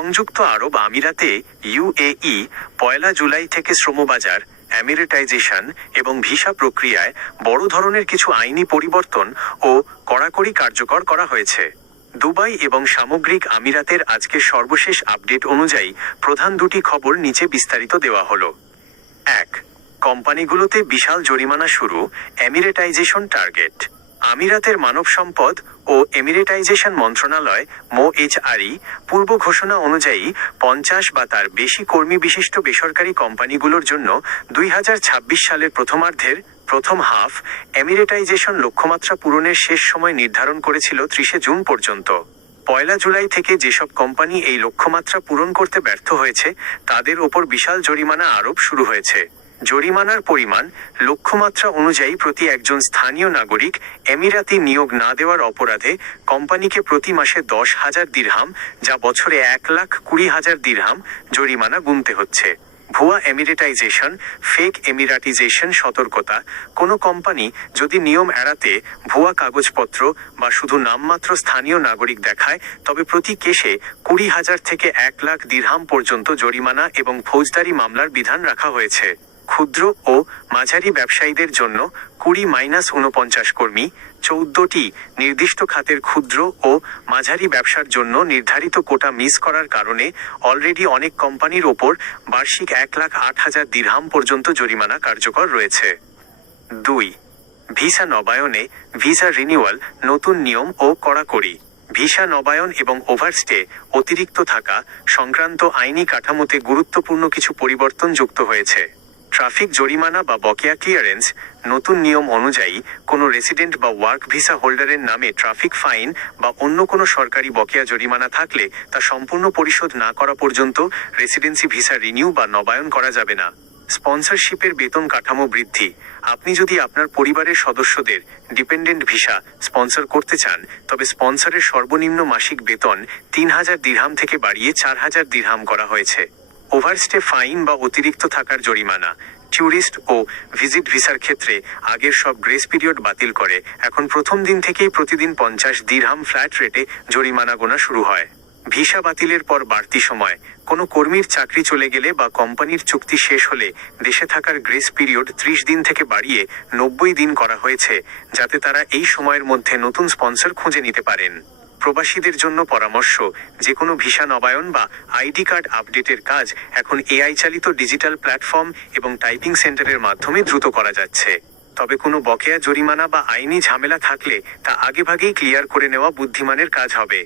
সংযুক্ত আরব আমিরাতে ইউএই 1 জুলাই থেকে শ্রমবাজার এমিরেটাইজেশন এবং ভিসা প্রক্রিয়ায় বড় ধরনের কিছু আইনি পরিবর্তন ও কড়াকড়ি কার্যকর করা হয়েছে। দুবাই এবং সামগ্রিক আমিরাতের আজকের সর্বশেষ আপডেট অনুযায়ী প্রধান দুটি খবর নিচে বিস্তারিত দেওয়া হলো। 1. কোম্পানিগুলোতে বিশাল জরিমানা শুরু, এমিরেটাইজেশন টার্গেট। আমিরাতের মানব সম্পদ ও এমিরেটাইজেশন মন্ত্রণালয় MOHRE পূর্ব ঘোষণা অনুযায়ী 50 বা তার বেশি কর্মী বিশিষ্ট বেসরকারি কোম্পানিগুলোর জন্য 2026 সালের প্রথমার্ধের প্রথম হাফ এমিরেটাইজেশন লক্ষ্যমাত্রা পূরণের শেষ সময় নির্ধারণ করেছিল 30 জুন পর্যন্ত। 1 জুলাই থেকে যেসব কোম্পানি এই লক্ষ্যমাত্রা পূরণ করতে ব্যর্থ হয়েছে তাদের ওপর বিশাল জরিমানা আরোপ শুরু হয়েছে। জরিমানার পরিমাণ লক্ষ্যমাত্রা অনুযায়ী প্রতি একজন স্থানীয় নাগরিক এমিরাতি নিয়োগ না দেওয়ার অপরাধে কোম্পানিকে প্রতি মাসে 10,000 দিরহাম, যা বছরে 1,20,000 দিরহাম জরিমানা গুনতে হচ্ছে। ভুয়া এমিরেটাইজেশন, ফেক এমিরাটিজেশন সতর্কতা। কোনো কোম্পানি যদি নিয়ম এড়াতে ভুয়া কাগজপত্র বা শুধু নামমাত্র স্থানীয় নাগরিক দেখায় তবে প্রতি কেসে 20,000 থেকে 1,00,000 দিরহাম পর্যন্ত জরিমানা এবং ফৌজদারি মামলার বিধান রাখা হয়েছে। ক্ষুদ্র ও মাঝারি ব্যবসায়ীদের জন্য 20-49 কর্মী, 14টি নির্দিষ্ট খাতের ক্ষুদ্র ও মাঝারি ব্যবসার জন্য নির্ধারিত কোটা মিস করার কারণে অলরেডি অনেক কোম্পানির ওপর বার্ষিক 1,08,000 দিরহাম পর্যন্ত জরিমানা কার্যকর রয়েছে। 2. ভিসা নবায়নে ভিসা রিনিউয়াল নতুন নিয়ম ও কড়াকড়ি। ভিসা নবায়ন এবং ওভারস্টে অতিরিক্ত থাকা সংক্রান্ত আইনি কাঠামোতে গুরুত্বপূর্ণ কিছু পরিবর্তন যুক্ত হয়েছে। ট্রাফিক জরিমানা বা বকেয়া ক্লিয়ারেন্স। নতুন নিয়ম অনুযায়ী কোনো রেসিডেন্ট বা ওয়ার্ক ভিসা হোল্ডারের নামে ট্রাফিক ফাইন বা অন্য কোনো সরকারি বকেয়া জরিমানা থাকলে তা সম্পূর্ণ পরিশোধ না করা পর্যন্ত রেসিডেন্সি ভিসা রিনিউ বা নবায়ন করা যাবে না। স্পন্সরশিপের বেতন কাঠামো বৃদ্ধি। আপনি যদি আপনার পরিবারের সদস্যদের ডিপেন্ডেন্ট ভিসা স্পন্সর করতে চান তবে স্পন্সরের সর্বনিম্ন মাসিক বেতন 3,000 দিরহাম থেকে বাড়িয়ে 4,000 দিরহাম করা হয়েছে। ওভারস্টে ফাইন বা অতিরিক্ত থাকার জরিমানা। ট্যুরিস্ট ও ভিজিট ভিসার ক্ষেত্রে আগের সব গ্রেস পিরিয়ড বাতিল করে এখন প্রথম দিন থেকেই প্রতিদিন 50 দিরহাম ফ্ল্যাট রেটে জরিমানা গোনা শুরু হয়। ভিসা বাতিলের পর বাড়তি সময়। কোনো কর্মীর চাকরি চলে গেলে বা কোম্পানির চুক্তি শেষ হলে দেশে থাকার গ্রেস পিরিয়ড 30 দিন থেকে বাড়িয়ে 90 দিন করা হয়েছে, যাতে তারা এই সময়ের মধ্যে নতুন স্পন্সর খুঁজে নিতে পারেন। প্রবাসীদের জন্য পরামর্শ, যে কোনো ভিসা নবায়ন বা আইডি কার্ড আপডেটের কাজ এখন AI চালিত ডিজিটাল প্ল্যাটফর্ম এবং টাইপিং সেন্টারের মাধ্যমে দ্রুত করা যাচ্ছে। তবে কোনো বকেয়া জরিমানা বা আইনি ঝামেলা থাকলে তা আগেভাগেই ক্লিয়ার করে নেওয়া বুদ্ধিমানের কাজ হবে।